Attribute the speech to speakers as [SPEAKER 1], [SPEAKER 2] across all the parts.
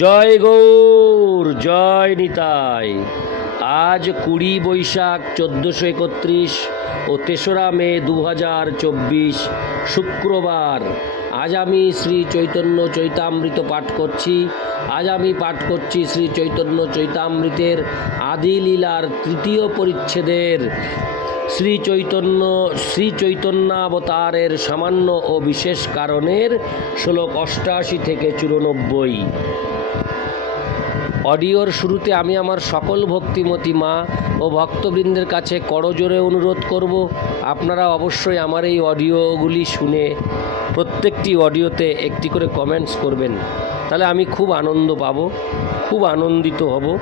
[SPEAKER 1] জয় গৌর, জয় নিতাই। আজ কুড়ি বৈশাখ চোদ্দোশো একত্রিশ ও তেসরা মে দু হাজার চব্বিশ শুক্রবার। আজ আমি শ্রী চৈতন্য চৈতামৃত পাঠ করছি। আজ আমি পাঠ করছি শ্রী চৈতন্য চৈতামৃতের আদি লীলার তৃতীয় পরিচ্ছেদের। শ্রী চৈতন্য, শ্রী চৈতন্যাবতারের সামান্য ও বিশেষ কারণের শ্লোক অষ্টাশি থেকে চুরানব্বই। অডিওর শুরুতে আমি আমার সকল ভক্তিমতী মা ও ভক্তবৃন্দের কাছে করজোরে অনুরোধ করব, আপনারা অবশ্যই আমার এই অডিওগুলি শুনে প্রত্যেকটি অডিওতে একটি করে কমেন্টস করবেন। তাহলে আমি খুব আনন্দ পাব, খুব আনন্দিত হব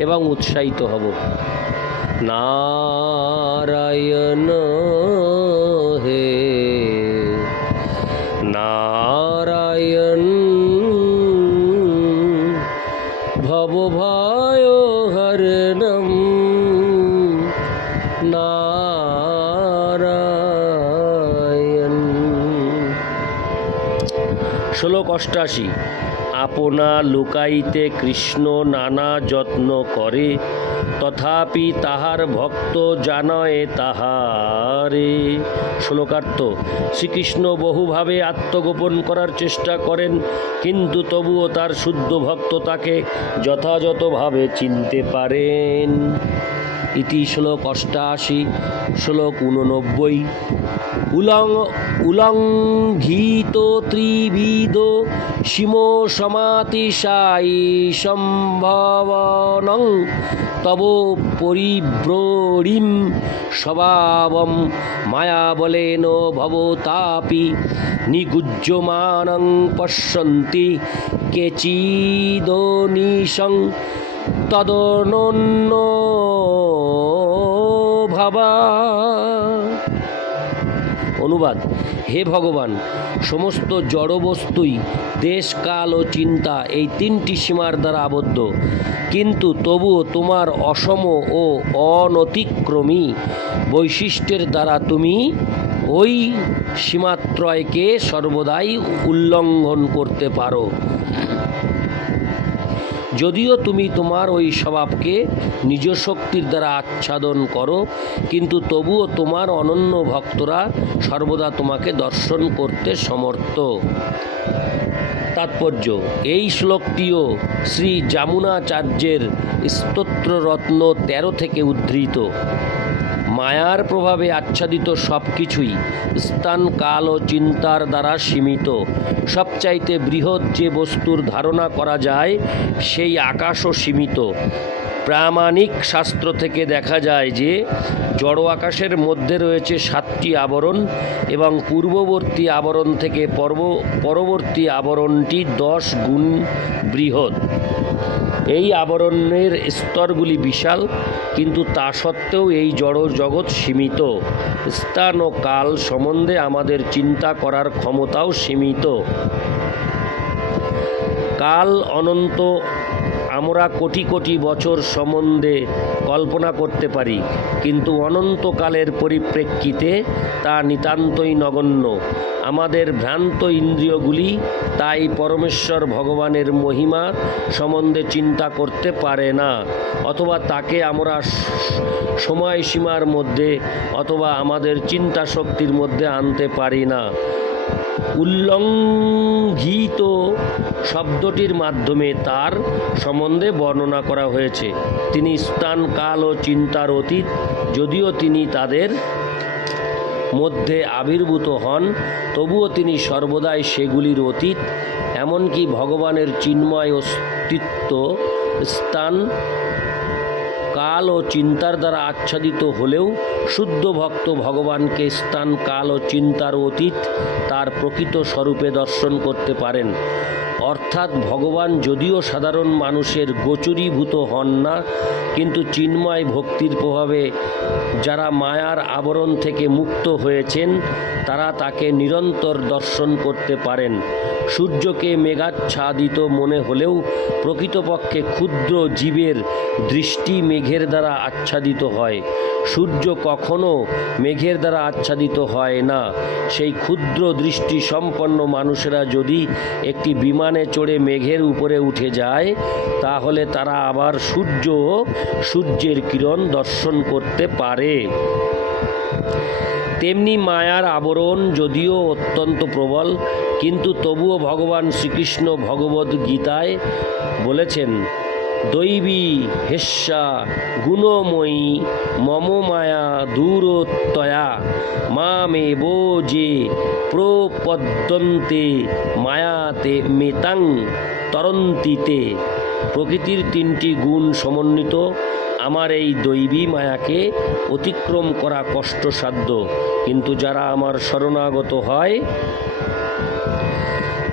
[SPEAKER 1] এবং উৎসাহিত হব। নারায়ণ ষোলো অষ্টাশি আপনা লুকাইতে কৃষ্ণ নানা যত্ন করে, তথাপি তাহার ভক্ত জানয়ে তাহারে। শ্লোকার্থ শ্রীকৃষ্ণ বহুভাবে আত্মগোপন করার চেষ্টা করেন, কিন্তু তবুও তার শুদ্ধ ভক্ত তাকে যথাযথভাবে চিনতে পারেন। ইতি শ্লোক অষ্টাশি, শ্লোক উননব্বই উলং, উলঙ্ঘিত ত্রিবিদ সীম সমাতিশায়ী সম্ভবনং তব পরিব্রড়িম স্বভাবম মায়াবলেন ভবতাপি নিগুজ্যমানং পশ্যন্তি কেচিদনিশং তদনন্য ভাবা। অনুবাদ, হে ভগবান, সমস্ত জড়বস্তুই দেশ, কাল ও চিন্তা এই তিনটি সীমার দ্বারা আবদ্ধ। কিন্তু তবুও তোমার অসম ও অনতিক্রমী বৈশিষ্ট্যের দ্বারা তুমি ওই সীমাত্রয়কে সর্বদাই উল্লঙ্ঘন করতে পারো। যদিও তুমি তোমার ওই স্বভাবকে নিজ শক্তির দ্বারা আচ্ছাদন করো, কিন্তু তবুও তোমার অনন্য ভক্তরা সর্বদা তোমাকে দর্শন করতে সমর্থ। তাৎপর্য, এই শ্লোকটিও শ্রী যামুনাচার্যের স্তোত্ররত্ন তেরো থেকে উদ্ধৃত। মায়ার প্রভাবে আচ্ছাদিত সব কিছুই স্থান, কাল ও চিন্তার দ্বারা সীমিত। সবচাইতে বৃহৎ যে বস্তুর ধারণা করা যায়, সেই আকাশও সীমিত। প্রামাণিক শাস্ত্র থেকে দেখা যায় যে, জড় আকাশের মধ্যে রয়েছে সাতটি আবরণ এবং পূর্ববর্তী আবরণ থেকে পর্ব, পরবর্তী আবরণটি দশ গুণ বৃহৎ। এই আবরণের স্তরগুলি বিশাল, কিন্তু তা সত্ত্বেও এই জড় জগৎ সীমিত। স্থান ও কাল সম্বন্ধে আমাদের চিন্তা করার ক্ষমতাও সীমিত। কাল অনন্ত আমরা কোটি কোটি বছর সম্বন্ধে কল্পনা করতে পারি, কিন্তু অনন্তকালের পরিপ্রেক্ষিতে তা নিতান্তই নগণ্য। আমাদের ভ্রান্ত ইন্দ্রিয়গুলি তাই পরমেশ্বর ভগবানের মহিমা সম্বন্ধে চিন্তা করতে পারে না, অথবা তাকে আমরা সময়সীমার মধ্যে অথবা আমাদের চিন্তা শক্তির মধ্যে আনতে পারি না। উল্লঙ্ঘিত শব্দটির মাধ্যমে তার সম্বন্ধে বর্ণনা করা হয়েছে। তিনি স্থান, কাল ও চিন্তার অতীত, যদিও তিনি তাদের মধ্যে আবির্ভূত হন, তবুও তিনি সর্বদাই সেগুলির অতীত, এমনকি ভগবানের চিন্ময় অস্তিত্ব স্থান কাল ও চিন্তার দ্বারা আচ্ছাদিত হলেও শুদ্ধ ভক্ত ভগবানকে স্থান, কাল ও চিন্তার অতীত তার প্রকৃত স্বরূপে দর্শন করতে পারেন। অর্থাৎ ভগবান যদিও সাধারণ মানুষের গোচরীভূত হন না, কিন্তু চিন্ময় ভক্তির প্রভাবে যারা মায়ার আবরণ থেকে মুক্ত হয়েছেন, তারা তাকে নিরন্তর দর্শন করতে পারেন। সূর্যকে মেঘাচ্ছাদিত মনে হলেও প্রকৃতপক্ষে ক্ষুদ্র জীবের দৃষ্টি মেঘের দ্বারা আচ্ছাদিত হয়। সূর্য কখনো মেঘের দ্বারা আচ্ছাদিত হয় না। সেই ক্ষুদ্র দৃষ্টি সম্পন্ন মানুষেরা যদি একটি বিমানে বিমানে চড়ে মেঘের উপরে উঠে যায়, তাহলে তারা আবার সূর্য, সূর্যের কিরণ দর্শন করতে পারে। তেমনি মায়ার আবরণ যদিও অত্যন্ত প্রবল, কিন্তু তবুও ভগবান শ্রীকৃষ্ণ ভগবদ্ গীতায় বলেছেন দৈবী হেস্যা গুণময়ী মম মায়া দূরতয়া মামেব যে প্রপদ্যন্তে মায়াতে মেতাং তরন্তিতে। প্রকৃতির তিনটি গুণ সমন্বিত। আমার এই দৈবী মায়াকে অতিক্রম করা কষ্টসাধ্য। কিন্তু যারা আমার শরণাগত হয়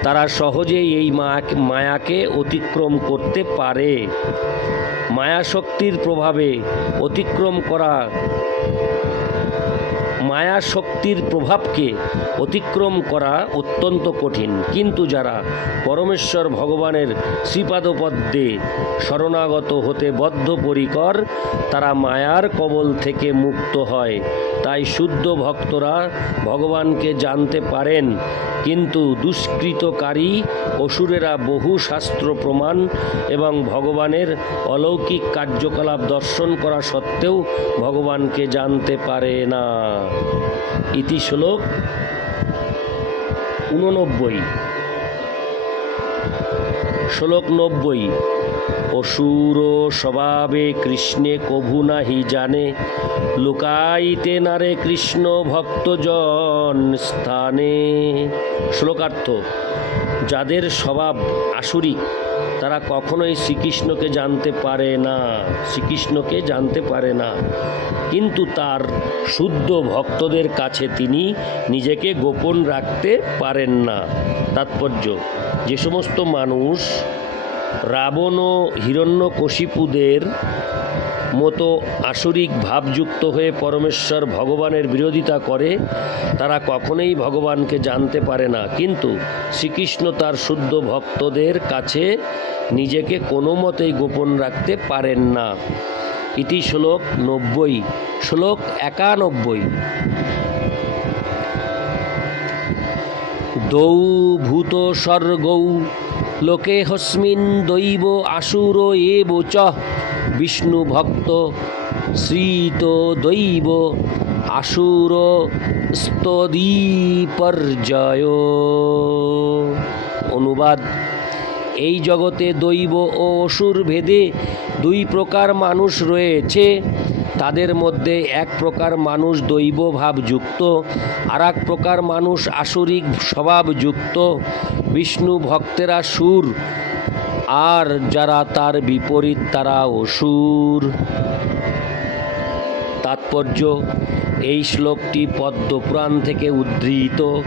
[SPEAKER 1] তারা সহজেই এই মায়াকে অতিক্রম করতে পারে। মায়া শক্তির প্রভাবে অতিক্রম করা মায়া শক্তির প্রভাবকে অতিক্রম করা অত্যন্ত কঠিন। কিন্তু যারা পরমেশ্বর ভগবানের শ্রীপাদপদ্মে শরণাগত হতে বদ্ধপরিকর, তারা মায়ার কবল থেকে মুক্ত হয়। তাই শুদ্ধ ভক্তরা ভগবানকে জানতে পারেন। কিন্তু দুষ্কৃতকারী অসুরেরা বহু শাস্ত্র প্রমাণ এবং ভগবানের অলৌকিক কার্যকলাপ দর্শন করা সত্ত্বেও ভগবানকে জানতে পারে না। ইতি শ্লোক উননব্বই। শ্লোক নব্বই, অসুর স্বভাবে কৃষ্ণে কভু নাহি জানে, লুকাইতে নারে কৃষ্ণ ভক্তজন স্থানে। শ্লোকার্থ যাদের স্বভাব আসুরিক তারা কখনোই শ্রীকৃষ্ণকে জানতে পারে না, শ্রীকৃষ্ণকে জানতে পারে না। কিন্তু তার শুদ্ধ ভক্তদের কাছে তিনি নিজেকে গোপন রাখতে পারেন না। তাৎপর্য, যে সমস্ত মানুষ রাবণ ও হিরণ্যকশিপুদের মতো আসরিক ভাবযুক্ত হয়ে পরমেশ্বর ভগবানের বিরোধিতা করে, তারা কখনোই ভগবানকে জানতে পারে না। কিন্তু শ্রীকৃষ্ণ তার শুদ্ধ ভক্তদের কাছে নিজেকে কোনো মতেই গোপন রাখতে পারেন না। ইতি শ্লোক নব্বই। শ্লোক একানব্বই। দৌ ভূত স্বর্গৌ লোকে হস্মিন দৈব আসুর এব চ বিষ্ণু ভক্ত, শ্রীত দৈব আসুর স্তদীপর্যয়। অনুবাদ, এই জগতে দৈব ও অসুর ভেদে দুই প্রকার মানুষ রয়েছে। তাদের মধ্যে এক প্রকার মানুষ দৈব ভাবযুক্ত আর এক প্রকার মানুষ আসরিক স্বভাবযুক্ত। বিষ্ণু ভক্তেরা সুর আর যারা তার বিপরীত, তারা অসুর। তাৎপর্য, এই শ্লোকটি পদ্মপুরাণ থেকে উদ্ধৃত।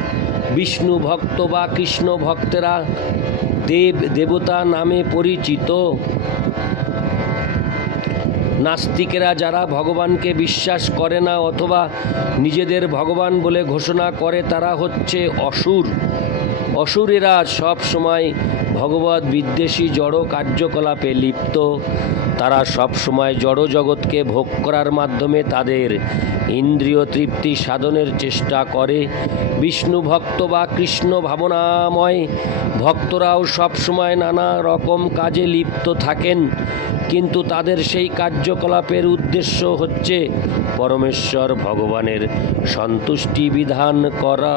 [SPEAKER 1] বিষ্ণু ভক্ত বা কৃষ্ণ ভক্তেরা দেব দেবতা নামে পরিচিত। নাস্তিকেরা যারা ভগবানকে বিশ্বাস করে না অথবা নিজেদের ভগবান বলে ঘোষণা করে, তারা হচ্ছে অসুর। অসুরেরা সব সময় ভগবত বিদ্বেষী জড় কার্যকলাপে লিপ্ত। তারা সব সময় জড় জগৎকে ভোগ করার মাধ্যমে তাদের ইন্দ্রিয় তৃপ্তি সাধনের চেষ্টা করে। বিষ্ণু ভক্ত বা কৃষ্ণ ভাবনাময় ভক্তরাও সব সময় নানা রকম কাজে লিপ্ত থাকেন। কিন্তু তাদের সেই কার্যকলাপের উদ্দেশ্য হচ্ছে পরমেশ্বর ভগবানের সন্তুষ্টি বিধান করা।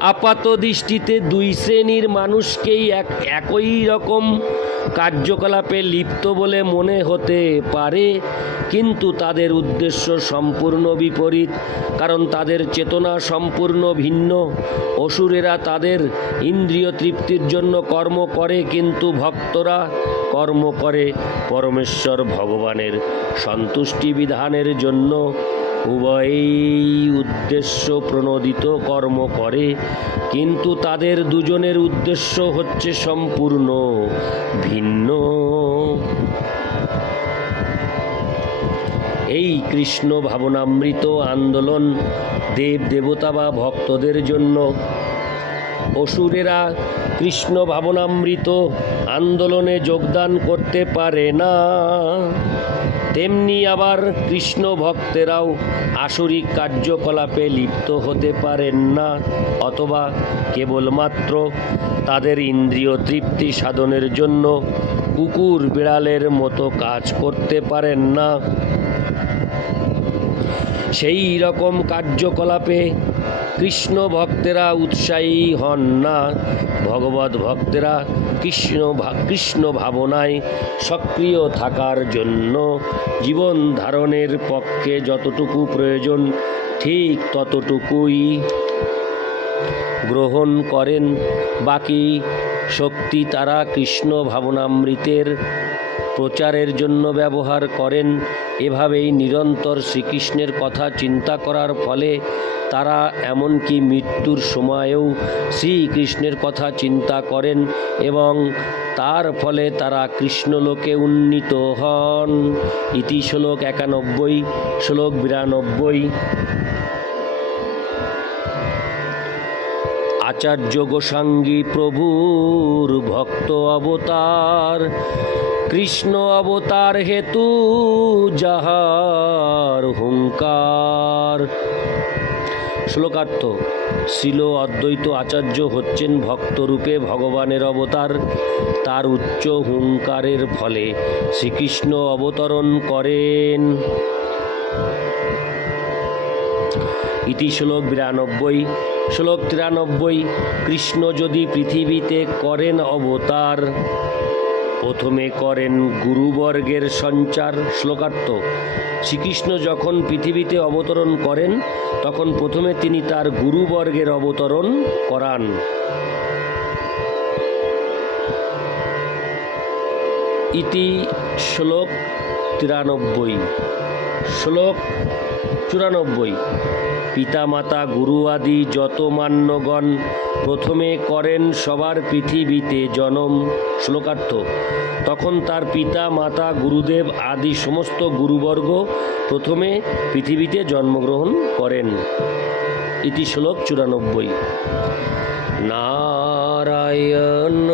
[SPEAKER 1] আপাত দৃষ্টিতে দুই শ্রেণির মানুষকেই এক, একই রকম কার্যকলাপে লিপ্ত বলে মনে হতে পারে, কিন্তু তাদের উদ্দেশ্য সম্পূর্ণ বিপরীত, কারণ তাদের চেতনা সম্পূর্ণ ভিন্ন। অসুরেরা তাদের ইন্দ্রিয় তৃপ্তির জন্য কর্ম করে, কিন্তু ভক্তরা কর্ম করে পরমেশ্বর ভগবানের সন্তুষ্টি বিধানের জন্য। উভয়েই উদ্দেশ্য প্রণোদিত কর্ম করে, কিন্তু তাদের দুজনের উদ্দেশ্য হচ্ছে সম্পূর্ণ ভিন্ন। এই কৃষ্ণ ভাবনামৃত আন্দোলন দেব দেবতা বা ভক্তদের জন্য। অসুরেরা কৃষ্ণ ভাবনামৃত আন্দোলনে যোগদান করতে পারে না। তেমনি আবার কৃষ্ণ ভক্তেরাও আসরিক কার্যকলাপে লিপ্ত হতে পারেন না, অথবা কেবলমাত্র তাদের ইন্দ্রিয় তৃপ্তি সাধনের জন্য কুকুর বিড়ালের মতো কাজ করতে পারেন না। সেই রকম কার্যকলাপে কৃষ্ণ ভক্তেরা উৎসাহী হন না। ভগবত ভক্তেরা কৃষ্ণ কৃষ্ণ ভাবনায় সক্রিয় থাকার জন্য জীবন ধারণের পক্ষে যতটুকু প্রয়োজন, ঠিক ততটুকুই গ্রহণ করেন। বাকি শক্তি তারা কৃষ্ণ ভাবনামৃতের প্রচারের জন্য ব্যবহার করেন, এভাবেই নিরন্তর শ্রীকৃষ্ণের কথা চিন্তা করার ফলে তারা এমনকি মৃত্যুর সময়েও শ্রীকৃষ্ণের কথা চিন্তা করেন এবং তার ফলে তারা কৃষ্ণলোকে উন্নীত হন। ইতি শ্লোক একানব্বই, শ্লোক বিরানব্বই। আচার্য গোসাঙ্গী প্রভুর ভক্ত অবতার কৃষ্ণ অবতার হেতু যাহার হুঙ্কার। শ্লোকার্থ, শিল অদ্বৈত আচার্য হচ্ছেন ভক্তরূপে ভগবানের অবতার। তার উচ্চ হুঙ্কারের ফলে শ্রীকৃষ্ণ অবতরণ করেন। ইতি শ্লোক বিরানব্বই। শ্লোক তিরানব্বই, কৃষ্ণ যদি পৃথিবীতে করেন অবতার। প্রথমে করেন গুরুবর্গের সঞ্চার শ্লোকার্থ। শ্রীকৃষ্ণ যখন পৃথিবীতে অবতরণ করেন, তখন প্রথমে তিনি তার গুরুবর্গের অবতরণ করান। ইতি শ্লোক তিরানব্বই। শ্লোক চুরানব্বই। পিতামাতা গুরু আদি যত মান্যগণ প্রথমে করেন সবার পৃথিবীতে জনম শ্লোকার্থ। তখন তার পিতা, মাতা, গুরুদেব আদি সমস্ত গুরুবর্গ প্রথমে পৃথিবীতে জন্মগ্রহণ করেন। ইতি শ্লোক চুরানব্বই। নারায়ণ